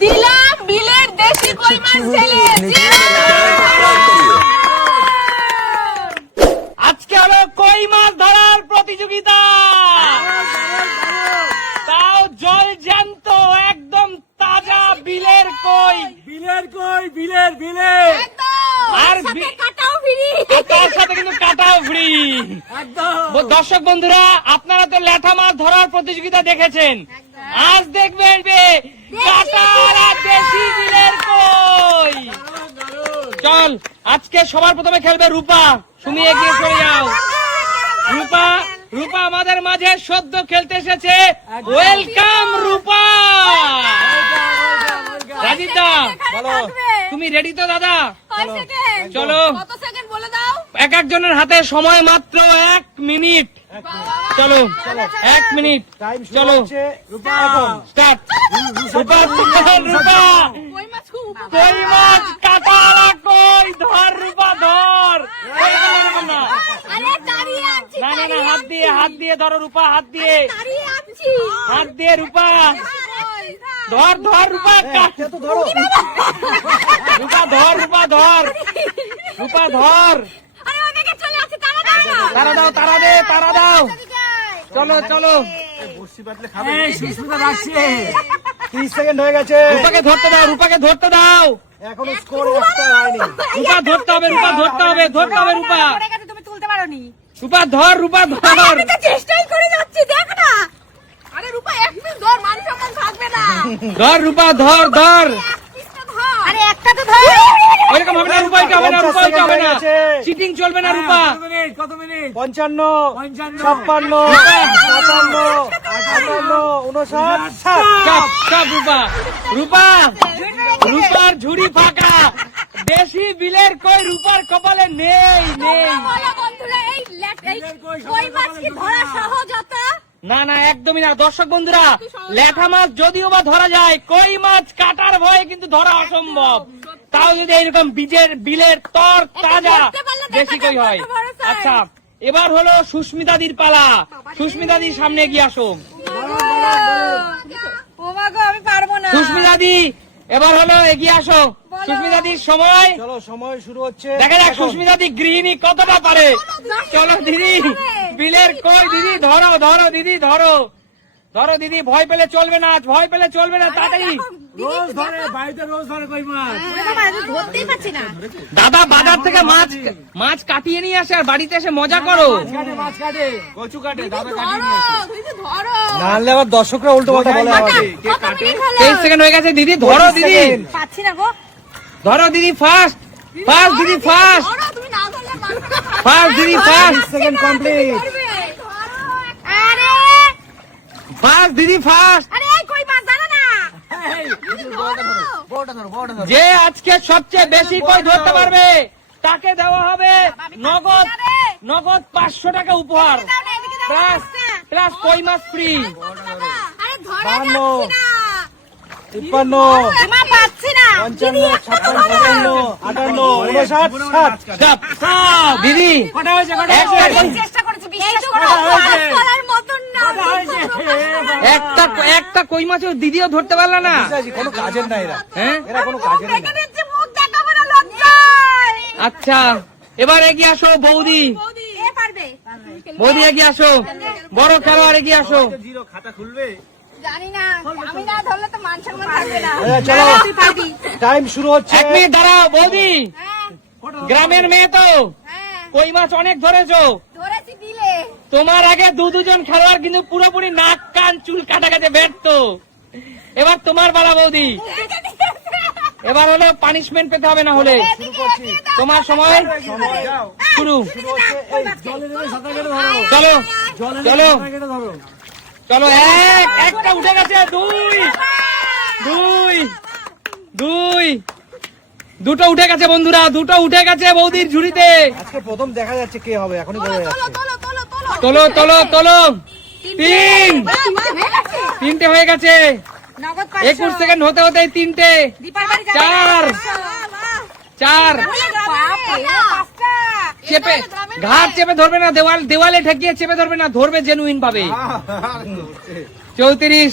দিলাম বিলের দেশি কই মাছ ঢেলে। আজকে হলো কই মাছ ধরার প্রতিযোগিতা, তাও জল জ্যান্ত একদম তাজা বিলের কই। আর কাটাও ফ্রি, তার সাথে কিন্তু কাটাও ফ্রি। দর্শক বন্ধুরা, আপনারা তো ল্যাঠা মাছ ধরার প্রতিযোগিতা দেখেছেন, আজ দেখবেন কাটার আর দেশি বিলের কই। চল, আজকে সবার প্রথমে খেলবে রূপা। তুমি এগিয়ে চলে যাও। রূপা রূপা আমাদের মাঝে সদ্য খেলতে এসেছে। ওয়েলকাম রূপা। রাজীব দা, তুমি রেডি তো দাদা? চলো, কত সেকেন্ড বলে দাও। এক একজনের হাতে সময় মাত্র 1 মিনিট। চলো 1 মিনিট। চলো স্টার্ট। রূপা রূপা কই মাছ খুব কই মাছ কাটালা কই ধর রূপা ধর। আরে দাঁড়িয়ে আছি, না না না, হাত দিয়ে ধরো রূপা, হাত দিয়ে রূপা ধর ধর রূপা। রূপা ধর, রূপা ধর, রূপা ধর। আরে ওদিকে চলে আসছে, তারা দাও। তারা দাও, তারা দে, তারা দাও। চলো চলো, 30 সেকেন্ড হয়ে গেছে। রূপাকে ধরতে দাও, রূপাকে ধরতে দাও। এখনো স্কোর একটা হয়নি। রূপা ধরতে হবে, রূপা ধরতে হবে, ধরতে হবে রূপা। পড়ে গেছে, তুমি তুলতে পারোনি। রূপা ধর, রূপা ধর। আমি তো চেষ্টাই করে যাচ্ছি, দেখ না। আরে রূপা এক পিস ধর, মান সম্মান থাকবে না। ধর রূপা, ধর ধর। এক পিসটা ধর। আরে একটা তো ধর। ওইরকম হবে না রূপা, এটা হবে না রূপা, এটা হবে না। চিটিং চলবে না রূপা। 55, 56, 57, 58, 59, 60। চাপ চাপ রূপা। রূপা রূপার ঝুড়ি ফাঁকা। দেশি বিলের কই রূপার কপালে নেই নেই। বলো বন্ধুরা, এই কই মাছ কি ধরা সহজতা? না না, একদমই না। দর্শক বন্ধুরা, ল্যাঠা মাছ যদিও বা ধরা যায়, কই মাছ কাটার ভয়ে কিন্তু ধরা অসম্ভব। তাও যদি এইরকম বিলের তর তাজা দেশি কই হয়। আচ্ছা, এবার হলো সুস্মিতাদির পালা। সুস্মিতাদির সামনে এগিয়ে আসো। ও মা গো, আমি পারবো না। সুস্মিতাদি এবার হলো এগিয়ে আসো। সুস্মিতাদির সময় চলো, সময় শুরু হচ্ছে। দেখা যাক সুস্মিতাদি গৃহিণী কতটা পারে। চলো দিদি, বিলের কই দিদি ধরো, ধরো দিদি ধরো, ধরো দিদি। ভয় পেলে চলবে না, ভয় পেলে চলবে না, তাড়াতাড়ি। ধরতেই পারছি না। দাদা বাজার থেকে মাছ কাটিয়ে নিয়ে আসে আর বাড়িতে এসে মজা করো। কচু কাটে, ধরো, দিদি ধরো। নাহলে আবার দর্শকরা উল্টো পাল্টা বলে আমাকে। কত মিনিট হলো? 23 সেকেন্ড হয়ে গেছে দিদি, ধরো দিদি, পাচ্ছি না গো। ধরো দিদি, ফাস্ট ফাস্ট দিদি, ফাস্ট ধরো, তুমি না ধরলে মাছটা খাবে। ফাস্ট দিদি, ফাস্ট 30 সেকেন্ড কমপ্লিট। আরে ফাস্ট দিদি, ফাস্ট। আরে এই কই মাছ জানো না। যে আজকে সবচেয়ে বেশি কই ধরতে পারবে তাকে দেওয়া হবে নগদ 500 টাকা উপহার, প্লাস কই মাছ ফ্রি। আরে ধরা 52, যাচ্ছে না। 53, তোমার পাচ্ছি না। 55, 56, 57, 58, 60। দিদি চেষ্টা করেছি, বিশ্বাস করো। করার মতন না। একটা কই মাছও দিদিও ধরতে পারলা না। কোনো কাজের না এরা, হ্যাঁ এরা কোনো কাজের না। দেখে নিচ্ছি, মুখ দেখাবো না লজ্জায়। আচ্ছা, এবার এগিয়ে আসো বৌদি। এ পারবে। বৌদি এগিয়ে আসো, বড় খেলোয়াড় এগিয়ে আসো। জানি না, আমি না ধরলে তো মান সম্মান থাকবে না। চলো, তুই পারবি। টাইম শুরু হচ্ছে। 1 মিনিট দাঁড়াও বৌদি, হ্যাঁ, গ্রামের মেয়ে তো হ্যাঁ, কই মাছ অনেক ধরেছো। ধরেছি বিলে। তোমার আগে দুজন খেলোয়াড় কিন্তু পুরোপুরি নাক কান চুল কাটাকাটি ব্যর্থ। এবার তোমার পালা বৌদি। এবার হলো পানিশমেন্ট পেতে হবে, না হলে তোমার সময় শুরু। চলো চলো চলো, একটা উঠে গেছে, দুটো উঠে গেছে বন্ধুরা, দুটো উঠে গেছে বৌদির ঝুড়িতে। আজকে প্রথম দেখা যাচ্ছে কে হবে, এখনই বোঝা যাচ্ছে। তোলো তোলো তোলো। 3টে হয়ে গেছে। 21 সেকেন্ড হতে হতে 3টে, 4 চেপে ঘাট চেপে ধরবে না, দেওয়ালে ঠেকিয়ে চেপে ধরবে না, ধরবে জেনুইন ভাবে। 34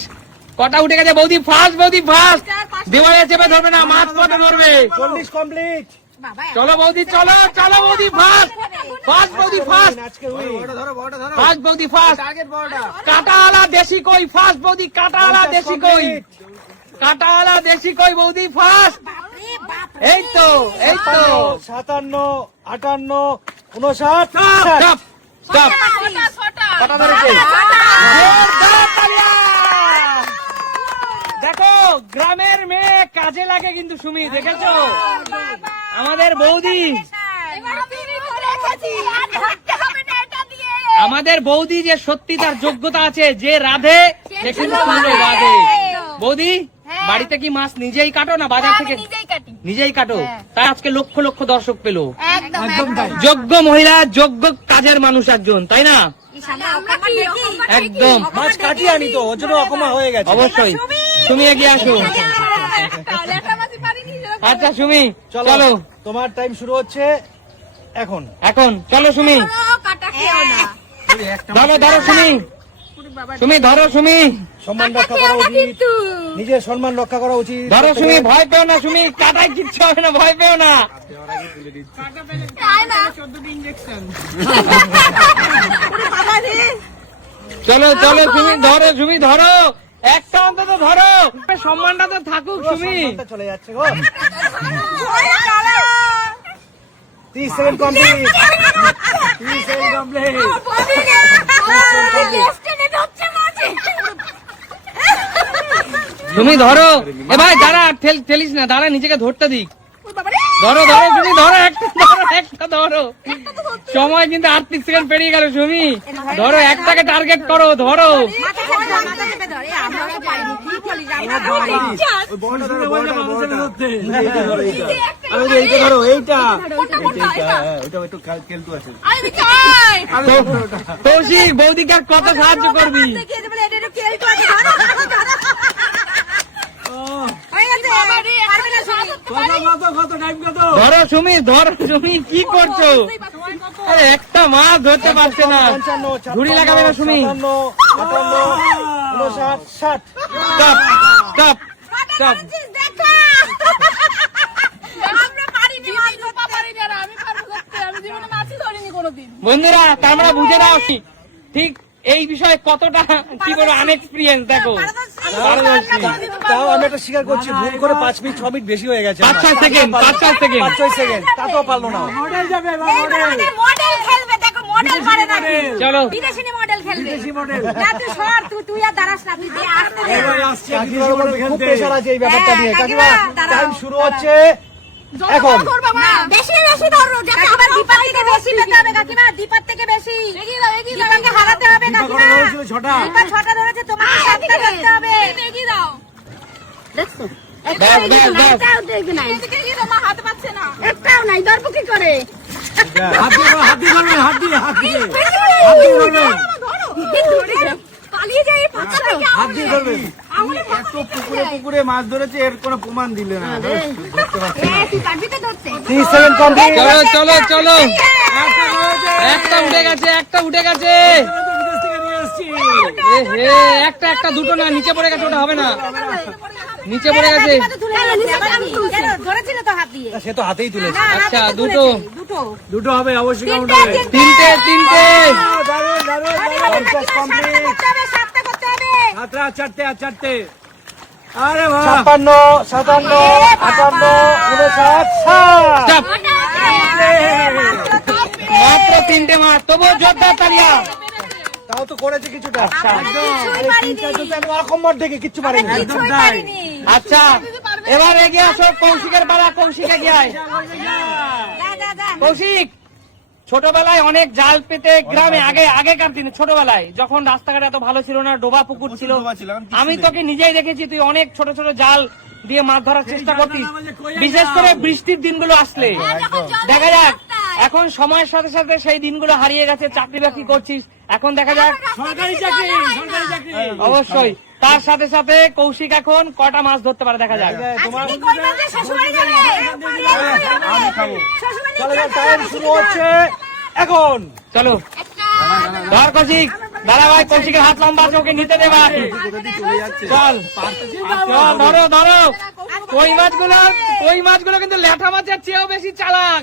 কটা উঠে গেছে বৌদি, ফার্স্ট বৌদি ফার্স্ট। দেওয়ালে চেপে ধরবে না, মাছ পথে ধরবে। 40 কমপ্লিট। বাবা চলো বৌদি, চলো চলো বৌদি, ফাস্ট ফাস্ট বৌদি, ফাস্ট আজকে উইন। ফাস্ট বৌদি, ফাস্ট। কাটাওয়ালা দেশি কই, ফাস্ট বৌদি, কাটাওয়ালা দেশি কই, কাটাওয়ালা দেশি কই বৌদি, ফাস্ট। বাপরে বাপ এই তো, এই তো। 57, 58, 59, স্টপ স্টপ। কটা ধরেছে? জোরদার তালিয়া। দেখো গ্রামের মেয়ে কাজে লাগে কিন্তু সুমি, দেখেছো আমাদের বৌদি, আমাদের বৌদি যে সত্যি তার যোগ্যতা আছে, যে রাধে সে কিন্তু সুন্দর রাধে। বৌদি বাড়িতে কি মাছ নিজেই কাটো না বাজার থেকে? নিজেই কাটো। তাই আজকে লক্ষ লক্ষ দর্শক পেলো। একদম তাই। যোগ্য মহিলা, যোগ্য কাজের মানুষ একজন, তাই না? একদম। মাছ কাটিয়ে আনি তো, ওর জন্য অকমা হয়ে গেছে। অবশ্যই। সুমি এগিয়ে আসো। আচ্ছা সুমি চলো, চলো তোমার টাইম শুরু হচ্ছে এখন। এখন চলো সুমি, ধরো ধরো সুমি, সুমি ধরো সুমি, সম্মান রক্ষা করা উচিত, নিজের সম্মান রক্ষা করা উচিত। ধরো সুমি, ভয় পেও না সুমি, কাটায় কিচ্ছু হবে না, ভয় পেও না। চলো চলো সুমি, ধরো সুমি, ধরো একটা অন্তত ধরো, সম্মানটা তো থাকুক সুমি। সম্মানটা চলে যাচ্ছে গো। 30 সেকেন্ড কমপ্লিট। 30 second complete. তুমি ধরো, এ ভাই দাঁড়া, ঠেলিস না, দাঁড়া, নিজেকে ধরতে দিক। ধরো ধরো সুমি, ধরো একটা, ধরো একটা, ধরো। সময় কিন্তু 38 সেকেন্ড পেরিয়ে গেল সুমি, ধরো একটাকে টার্গেট করো, ধরো। এইটা ধরো, এইটা কৌশিক বৌদিকে আর কত সাহায্য করবি? ধরো সুমি, ধরো সুমি, কি করছো? আরে একটা মাছ ধরতে পারছে না, 55, ঝুড়ি লাগাবে না সুমি। 57, 58, 59, 60। Stop stop stop. বন্ধুরা তোমরা বুঝে নাও ঠিক এই বিষয়ে কতটা কি বড় আনএক্সপিরিয়েন্স, দেখো তাও আমি একটা স্বীকার করছি, ভুল করে 5 মিনিট 6 মিনিট বেশি হয়ে গেছে। 5-6 সেকেন্ড, 5-6 সেকেন্ড। 5-6 সেকেন্ড, তাতেও পারলো না। মডেল খেলবে, দেখো মডেল পারে নাকি? চলো বিদেশি মডেল খেলবে। না তুই সর, তুই আর দাঁড়াস না, তুই আসতে দে। কাকিমার উপর খুব প্রেশার আছে এই ব্যাপারটা নিয়ে। হ্যাঁ, কাকিমা কাকিমা, দাঁড়াও। টাইম শুরু হচ্ছে এখন। না, বেশি বেশি ধরো, যাতে আবার দীপার থেকে বেশি পেতে হবে কাকিমা, দীপার থেকে বেশি। দীপাকে হারাতে হবে কাকিমা। দীপা 6টা ধরেছে, তোমাকে 7টা ধরতে হবে। এগিয়ে দাও। দেখছো? ব্যাস, ব্যাস, ব্যাস। একটাও দেখবে নাই। এগিয়ে দাও, মা হাতে পাচ্ছে না। একটাও নাই, ধরবো কি করে? পালিয়ে যাই, ফাঁকা থেকে হাত দিয়ে ধরবে। আমাদের এত পুকুরে মাছ ধরেছে, এর কোনো প্রমাণ দিলে না। তুই পারবি তো ধরতে? 30 সেকেন্ড কমপ্লিট। চলো চলো চলো, একটা উঠে গেছে, একটা উঠে গেছে। এ হে, একটা একটা, দুটো না, নিচে পড়ে গেছে, ওটা হবে না, নিচে পড়ে গেছে। ধরেছিল তো হাত দিয়ে। সে তো হাতেই তুলেছে। আচ্ছা দুটো, দুটো হবে অবশ্যই, কাউন্ট তিনটে, হবে। তিনটে তিনটে। 50 কমপ্লিট। 7টা করতে হবে। হাতরা চারটে আর চারটে। আরে বাহ, 56, 57, 58, 59, 60। স্টপ। মাত্র তিনটে মাছ, তবুও জোরদার তালিয়া। তাও তো করেছে কিছুটা। কিছুই পারিনি। অকম্মর থেকে কিচ্ছু পারেনি। কিছুই পারিনি। আচ্ছা এবার এগিয়ে আসো, কৌশিকের পালা, কৌশিক এগিয়ে আয়। যা। কৌশিক, ছোটবেলায় অনেক জাল পেতে গ্রামে, আগেকার দিনে ছোটবেলায় যখন রাস্তাঘাট এত ভালো ছিল না, ডোবা পুকুর ছিল, আমি তোকে নিজেই দেখেছি তুই অনেক ছোট ছোট জাল দিয়ে মাছ ধরার চেষ্টা করতিস, বিশেষ করে বৃষ্টির দিনগুলো আসলে। দেখা যাক এখন সময়ের সাথে সাথে সেই দিনগুলো হারিয়ে গেছে, চাকরি বাকরি করছিস, এখন দেখা যাক সরকারি চাকরি, সরকারি চাকরি। অবশ্যই তার সাথে সাথে কৌশিক এখন কটা মাছ ধরতে পারে দেখা যাক। তোমার আজকে কই মাঝে শ্বশুরবাড়ি যাবে? আমি খাবো। শ্বশুরবাড়ি চলো টাইম শুরু হচ্ছে এখন। চলো ধর কৌশিক। দাঁড়া ভাই, কৌশিকের হাত লম্বা আছে, ওকে নিতে দেবা। চল চল, ধরো ধরো। কই মাছগুলো কিন্তু ল্যাঠা মাছের চেয়েও বেশি চালাক।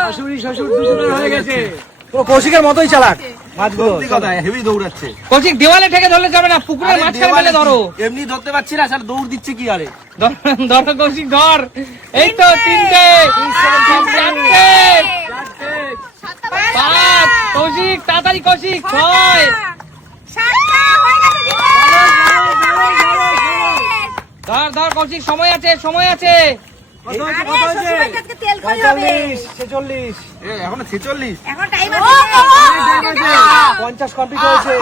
শাশুড়ি শ্বশুর দুজনের হয়ে গেছে। পুরো কৌশিকের মতোই চালাক মাছগুলো। হেভি দৌড়াচ্ছে। কৌশিক দেওয়ালে ঠেকে ধরলে যাবে না, পুকুরের মাঝখানে ফেলে ধরো। এমনি ধরতে পারছি না, স্যার দৌড় দিচ্ছে কি আরে। ধরো কৌশিক, ধর। এই তো 3টে, 4টে, 5, কৌশিক তাড়াতাড়ি, কৌশিক 6। ধর ধর কৌশিক, সময় আছে, সময় আছে। কত হয়েছে, কত হয়েছে? 45, 46, এখনো 46। 50 কমপ্লিট হয়েছে।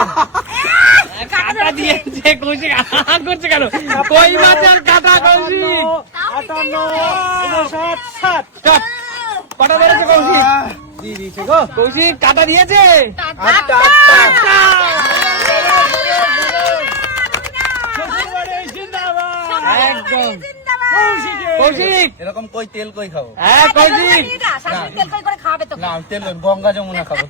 কাটা দিয়েছে কৌশিক, করছে কেন? কই মাছের কাটা কৌশিক। 58, 59, 60। চল, কটা বেড়েছে কৌশিক? দিয়ে দিয়েছে গো। কৌশিক কাটা দিয়েছে। আটটা। একদম কৌশিক। এরকম কই তেল কই খাবো? হ্যাঁ কৌশিক, না আমি তেল গঙ্গা যমুনা খাবো।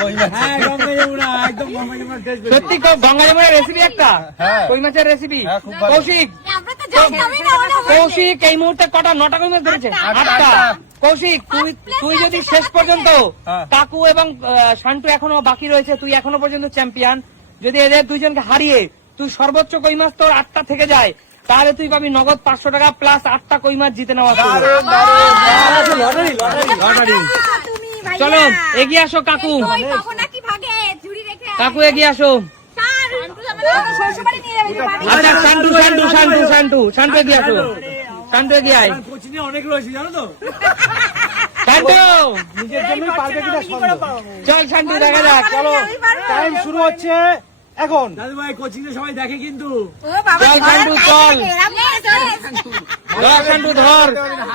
কই মাছ। হ্যাঁ, গঙ্গা যমুনা, একদম গঙ্গা যমুনার taste বেশি। সত্যি গঙ্গা যমুনার রেসিপি একটা, হ্যাঁ। কই মাছের রেসিপি। হ্যাঁ, খুব ভালো। কৌশিক, কৌশিক এই মুহূর্তে কটা? 9টা কই মাছ ধরেছে। 8টা। কৌশিক তুই যদি শেষ পর্যন্ত, হ্যাঁ। কাকু এবং শান্তু এখনো বাকি রয়েছে, তুই এখনো পর্যন্ত চ্যাম্পিয়ন, যদি এদের দুইজনকে হারিয়ে তুই সর্বোচ্চ কই মাছ তোর 8টা থেকে যায়, তাহলে তুই পাবি নগদ 500 টাকা প্লাস 8টা কই মাছ জিতে নেওয়া। Lottery, lottery. চলো এগিয়ে আসো কাকু, কাকু এগিয়ে আসো। আচ্ছা শান্তু শান্তু শান্তু শান্তু শান্তু এগিয়ে আসো, শান্তু এগিয়ে আয়। কোচিনে অনেক রয়েছে জানো তো। শান্তু নিজের জন্যই পারবে কিনা সন্দেহ। চল, শান্তু দেখা যাক। চলো টাইম শুরু হচ্ছে এখন। দাদু ভাই কোচিনে সবাই দেখে কিন্তু। চল শান্তু চল, ধর শান্তু ধর,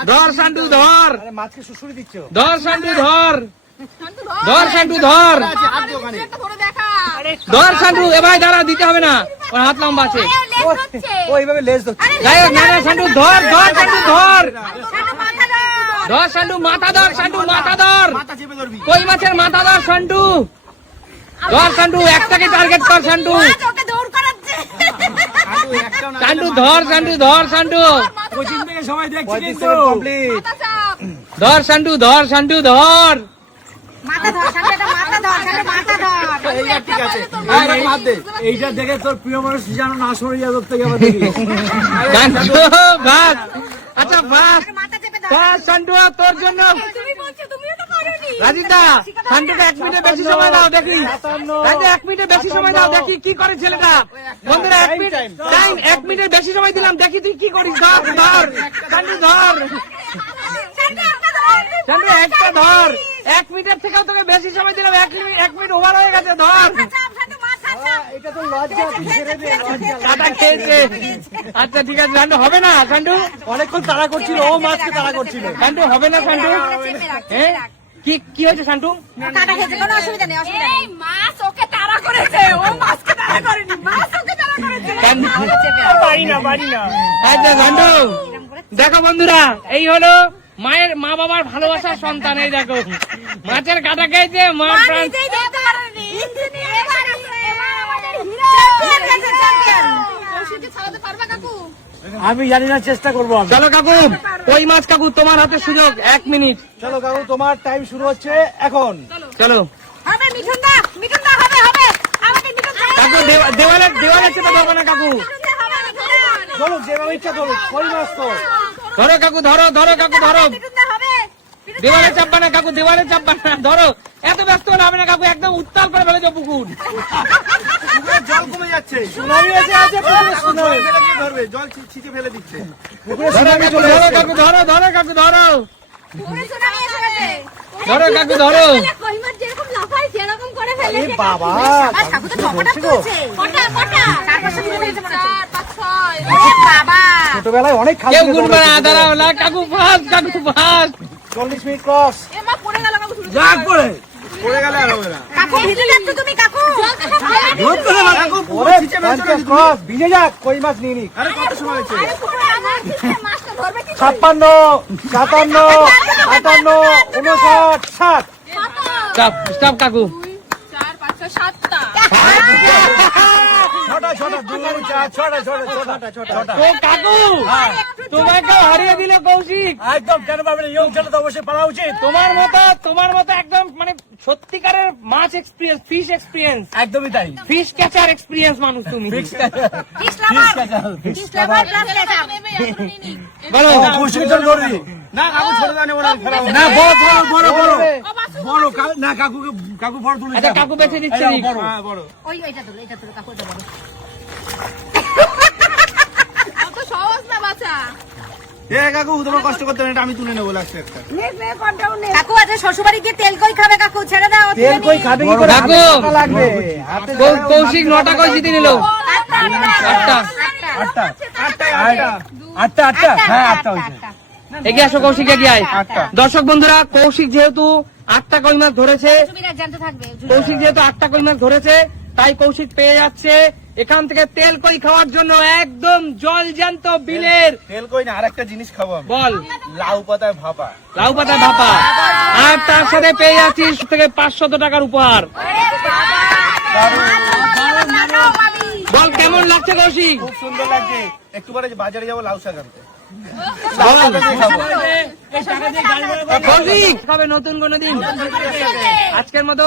ধর শান্তু ধর, আরে মাছকে শুশুরি দিচ্ছ। ধর শান্তু ধর, ধর শান্তু ধর, ধর শান্তু। এ ভাই দাঁড়া, দিতে হবে না, ওর হাত লম্বা আছে। ও এইভাবে লেজ ধরছে। যাই হোক, না না শান্তু ধর, ধর শান্তু ধর, ধর শান্তু মাথা ধর, শান্তু মাথা ধর, মাথা চেপে ধরবি। কই মাছের মাথা ধর শান্তু, ধর শান্তু, একটাকে টার্গেট কর শান্তু, শান্তু ধর, শান্তু ধর, শান্তু কোচিন থেকে সবাই দেখছে 35 কিন্তু। Second complete. ধর শান্তু, ধর শান্তু ধর। ঠিক আছে। এইটা দেখে তোর প্রিয় মানুষ যেন না সরে যাদব থেকে আবার দেখি। শান্তু বাস, আচ্ছা বাস বাস শান্তু, তোর জন্য রাজিদা, শান্তুকে 1 মিনিটে বেশি সময় দাও দেখি, রাজি 1 মিনিটে বেশি সময় দাও দেখি কি করে ছেলেটা। বন্ধুরা 1 মিনিট টাইম, 1 মিনিটের বেশি সময় দিলাম, দেখি তুই কি করিস। ধর ধর শান্তু ধর, শান্তু একটা ধর, 1 মিনিটের থেকেও তোকে বেশি সময় দিলাম, 1 মিনিট ওভার হয়ে গেছে। ধর, এটা তো লজ্জা, তুই ছেড়ে দে, লজ্জা। কাটা খেয়েছে। আচ্ছা ঠিক আছে শান্তু, হবে না শান্তু, অনেকক্ষণ তাড়া করছিল, ও মাছকে তাড়া করছিল। শান্তু হবে না শান্তু। হ্যাঁ কি কি হয়েছে শান্তু? পারি না, পারি না। আচ্ছা শান্তু, দেখো বন্ধুরা, এই হলো মায়ের, মা বাবার ভালোবাসার সন্তান। এই দেখো মাছের কাটা খেয়েছে, মা প্রাণ। আমি জানি না, চেষ্টা করবো আমি। চলো কাকু, কই মাছ কাকু, তোমার হাতে সুযোগ, 1 মিনিট। চলো কাকু, তোমার টাইম শুরু হচ্ছে এখন। চলো কাকু, দেওয়ালে দেওয়ালে চেপে ধরবো না কাকু। চলো যেভাবে ইচ্ছা চলো, কই মাছ তো। ধরো কাকু, ধরো ধরো কাকু, ধরো। দেওয়ালে চাপবা না কাকু, দেওয়ালে চাপবা না, ধরো। এত ব্যস্ত হলে হবে না কাকু, একদম উত্তাল করে ফেলেছো পুকুর। পুকুরে জল কমে যাচ্ছে। সুনামি আছে, পুকুরে সুনামি। ফেলে দিয়ে ধরবে, জল ছিটে ফেলে দিচ্ছে। পুকুরে ধরো সুনামি কাকু, চলে ধরো এসেছে। কাকু, ধরো ধরো কাকু, ধরো ধরো কাকু, ধরো। আরে বাবা, কাকু তো ধরছে গো। ছোটবেলায় অনেক কেউ খাল গুনবে না, দাঁড়াও না কাকু, ফাস্ট কাকু, ফাস্ট। 40 minute cross. রাগ করে। পড়ে গেলে আর হবে না। ধরতে হবে না। কাকু, পুকুর ওরে ছিটে ফেলছো নাকি 50 তুমি? ক্রস, ভিজে যাক, কই মাছ নিয়ে নিক। আরে কত সময় হয়েছে? 56, 57, 58, 59, 60। স্টপ স্টপ কাকু। 4 5 6 7টা। ছটা 2 4 ছটা। ও কাকু তোমাকে হারিয়ে দিল কৌশিক। একদম কেন পারবে না, ইয়ং ছেলে তো অবশ্যই পারা উচিত। তোমার মতো একদম মানে সত্যিকারের মাছ এক্সপিরিয়েন্স, ফিশ এক্সপিরিয়েন্স, একদমই তাই। ফিশ ক্যাচার এক্সপিরিয়েন্স মানুষ তুমি। বলো কৌশিক চল দৌড়ি। না কাকু ছোট দাও নেবো না, ফেরাবো না। না বড় না কাকু বড় তুলে। আচ্ছা কাকু বেছে দিচ্ছে রিক। বড়। ওই এটা ধরো কাকু এটা বড়। অত সহজ না বাঁচা। এ কাকু তোমার কষ্ট করতে হবে না, এটা আমি তুলে নেবো লাস্টে একটা। কাকু আজ শ্বশুরবাড়ি গিয়ে তেল কই খাবে কাকু, ছেড়ে দাও। তেল কই খাবে কি করে? কাকু হাতে লাগবে। হাতে কৌশিক 9টা কই জিতে নিল। 8টা। আটটা হ্যাঁ আটটা হয়েছে। এগিয়ে আসো কৌশিক, এগিয়ে আয়। দর্শক বন্ধুরা, কৌশিক যেহেতু 8টা কই মাছ ধরেছে, সুবিধা জানতে থাকবে। কৌশিক যেহেতু 8টা কই মাছ ধরেছে, তাই কৌশিক পেয়ে যাচ্ছে এখান থেকে তেল কই খাওয়ার জন্য একদম জলজ্যান্ত বিলের। তেল কই না, আরেকটা জিনিস খাবো আমি। বল। লাউ পাতায় ভাপা। লাউ পাতা ভাপা, আর তার সাথে পেয়ে যাচ্ছিস থেকে 500 টাকার উপহার। বল কেমন লাগছে কৌশিক? খুব সুন্দর লাগছে। একটু পরে বাজারে যাবো লাউ শাক আনতে। কৌশিক খাবে নতুন কোনো দিন। আজকের মতো